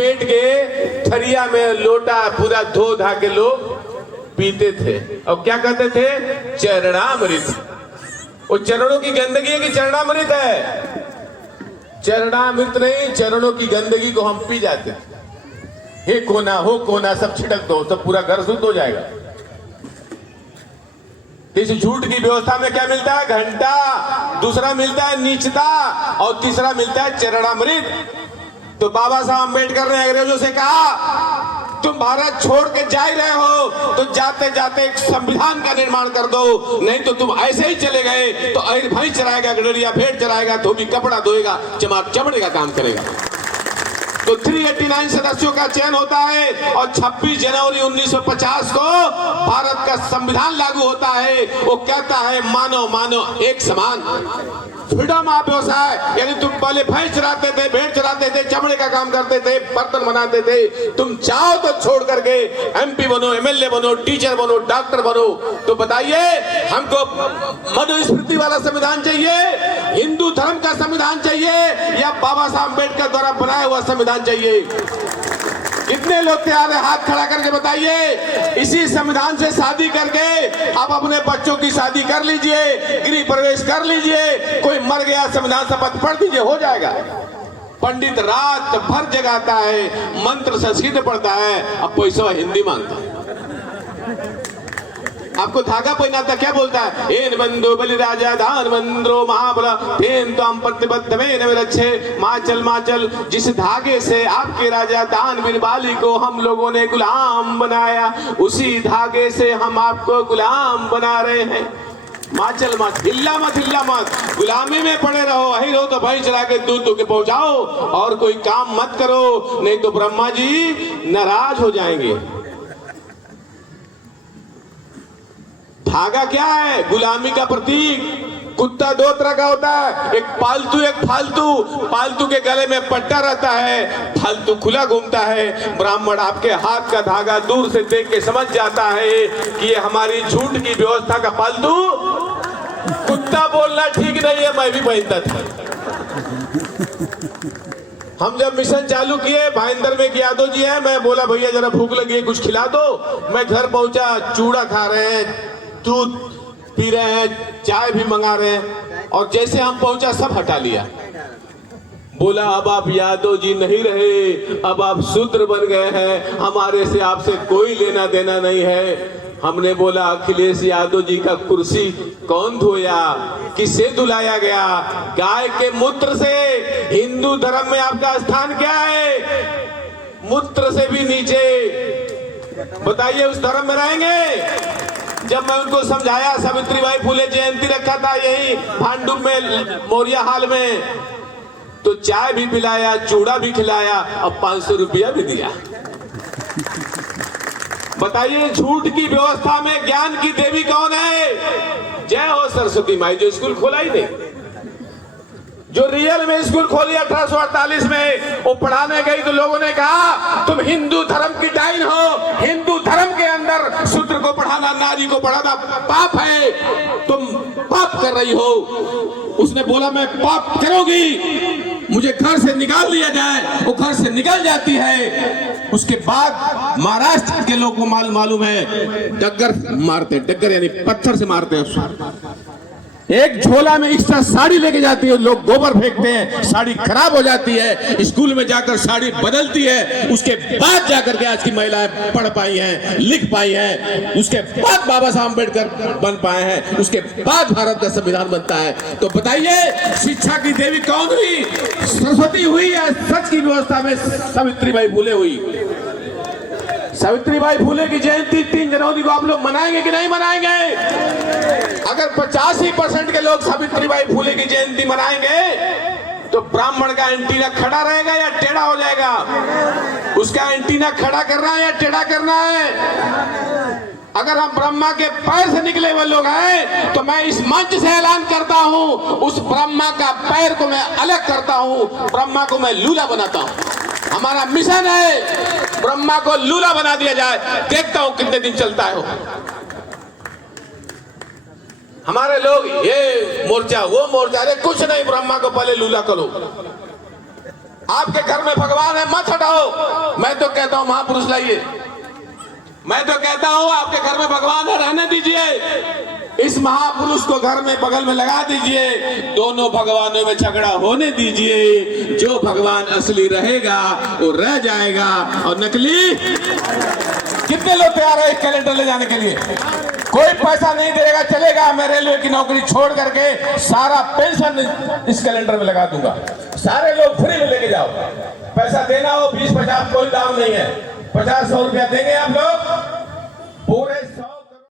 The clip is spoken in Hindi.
लपेट के थरिया में लोटा पूरा धो धा के लोग पीते थे और क्या कहते थे? चरणामृत। वो चरणों की गंदगी है कि चरणामृत है? चरणामृत नहीं, चरणों की गंदगी को हम पी जाते थे। हे कोना हो कोना सब छिड़क दो, सब पूरा घर शुद्ध हो जाएगा। इस झूठ की व्यवस्था में क्या मिलता है? घंटा, दूसरा मिलता है नीचता और तीसरा मिलता है चरणामृत। तो बाबा साहब अम्बेडकर ने अंग्रेजों से कहा तुम भारत छोड़ के जा ही रहे हो तो जाते जाते एक संविधान का निर्माण कर दो, नहीं तो तुम ऐसे ही चले गए तो भैंस चराएगा, गडरिया भेड़ चराएगा, धोबी कपड़ा धोएगा, चमार चमड़े का काम करेगा। तो 389 सदस्यों का चयन होता है और 26 जनवरी 1950 को भारत का संविधान लागू होता है। वो कहता है मानव मानव एक समान, फ्रीडम ऑफ व्यवसाय। यानी तुम पहले भैंस चराते थे, भेड़ चराते थे, चमड़े का काम करते थे, बर्तन बनाते थे, तुम चाहो तो छोड़ करके MP बनो, MLA बनो, टीचर बनो, डॉक्टर बनो। तो बताइए हमको मनुस्मृति वाला संविधान चाहिए, हिंदू धर्म का संविधान चाहिए या बाबा साहब अम्बेडकर द्वारा बनाया हुआ संविधान चाहिए? कितने लोग तैयार है? हाथ खड़ा करके बताइए। इसी संविधान से शादी करके आप अपने बच्चों की शादी कर लीजिए, गृह प्रवेश कर लीजिए, कोई मर गया संविधान शपथ पढ़ दीजिए, हो जाएगा। पंडित रात भर जगाता है, मंत्र संस्कृत पढ़ता है, अब पैसा हिंदी मांगता है। आपको धागा पहनाता क्या बोलता है? एन बंधु बलि राजा दान मंद्रो महाबला तेन तो हम प्रतिबद्ध में न रक्षे माचल माचल। जिस धागे से आपके राजा दान बिन बाली को हम लोगों ने गुलाम बनाया, उसी धागे से हम आपको गुलाम बना रहे हैं। माचल मत, हिल्ला मत, गुलामी में पड़े रहो, अही रहो तो भाई चला के दूध के पहुंचाओ और कोई काम मत करो, नहीं तो ब्रह्मा जी नाराज हो जाएंगे। धागा क्या है? गुलामी का प्रतीक। कुत्ता दो तरह का होता है, एक पालतू एक फालतू। पालतू के गले में पट्टा रहता है, फालतू खुला घूमता है। ब्राह्मण आपके हाथ का धागा दूर से देख के समझ जाता है कि ये हमारी झूठ की व्यवस्था का पालतू। कुत्ता बोलना ठीक नहीं है, मैं भी पहनता था। हम जब मिशन चालू किए, भाईंदर में यादव जी है, मैं बोला भैया जरा भूख लगी है कुछ खिला दो। मैं घर पहुंचा, चूड़ा खा रहे हैं, दूध पी रहे हैं, चाय भी मंगा रहे हैं, और जैसे हम पहुंचा सब हटा लिया। बोला अब आप यादव जी नहीं रहे, अब आप शूद्र बन गए हैं, हमारे से आपसे कोई लेना देना नहीं है। हमने बोला अखिलेश यादव जी का कुर्सी कौन धोया, किससे धुलाया गया? गाय के मूत्र से। हिंदू धर्म में आपका स्थान क्या है? मूत्र से भी नीचे। बताइए उस धर्म में रहेंगे? जब मैं उनको समझाया, सावित्रीबाई फुले जयंती रखा था यही भांडुप में मोरिया हाल में, तो चाय भी पिलाया, चूड़ा भी खिलाया और 500 रुपया भी दिया। बताइए झूठ की व्यवस्था में ज्ञान की देवी कौन है? जय हो सरस्वती माई, जो स्कूल खोला ही नहीं, जो रियल में स्कूल खोली 1848 में, वो पढ़ाने गई तो लोगों ने कहा तुम हिंदू धर्म की डाइन हो, हिंदू धर्म के अंदर शूद्र को पढ़ाना, नारी को पढ़ाना पाप है, तुम पाप कर रही हो। उसने बोला मैं पाप करूंगी, मुझे घर से निकाल दिया जाए। वो घर से निकल जाती है। उसके बाद महाराष्ट्र के लोगों को मालूम है, डग्गर मारते, डग्गर यानी पत्थर से मारते हैं। एक झोला में एक्स्ट्रा साड़ी लेके जाती है, लोग गोबर फेंकते हैं, साड़ी खराब हो जाती है, स्कूल में जाकर साड़ी बदलती है, उसके बाद जाकर के आज की महिलाएं पढ़ पाई हैं, लिख पाई हैं, उसके बाद बाबा साहब अम्बेडकर बन पाए हैं, उसके बाद भारत का संविधान बनता है। तो बताइए शिक्षा की देवी कौन हुई? सरस्वती हुई या सच की व्यवस्था में सावित्रीबाई फुले हुई? सावित्रीबाई फुले की जयंती 3 जनवरी को आप लोग मनाएंगे कि नहीं मनाएंगे? अगर 85% के लोग सावित्रीबाई फुले की जयंती मनाएंगे तो ब्राह्मण का एंटीना खड़ा रहेगा या टेढ़ा हो जाएगा? उसका एंटीना खड़ा करना है या टेढ़ा करना है? अगर हम ब्रह्मा के पैर से निकले हुए लोग हैं तो मैं इस मंच से ऐलान करता हूं, उस ब्रह्मा का पैर को मैं अलग करता हूं, ब्रह्मा को मैं लूला बनाता हूं। हमारा मिशन है ब्रह्मा को लूला बना दिया जाए। देखता हूं कितने दिन चलता है। हमारे लोग ये मोर्चा वो मोर्चा, अरे कुछ नहीं, ब्रह्मा को पहले लूला करो। आपके घर में भगवान है, मत हटाओ। मैं तो कहता हूं महापुरुष लाइए। मैं तो कहता हूं आपके घर में भगवान है, रहने दीजिए। इस महापुरुष को घर में बगल में लगा दीजिए। दोनों भगवानों में झगड़ा होने दीजिए। जो भगवान असली रहेगा वो रह जाएगा, और नकली कितने लोग तैयार है एक कैलेंडर ले जाने के लिए? कोई पैसा नहीं देगा, चलेगा। मैं रेलवे की नौकरी छोड़ करके सारा पेंशन इस कैलेंडर में लगा दूंगा। सारे लोग फ्री में लेके जाओ। पैसा देना हो 20-50 कोई दाम नहीं है। 50-100 रुपया देंगे आप लोग पूरे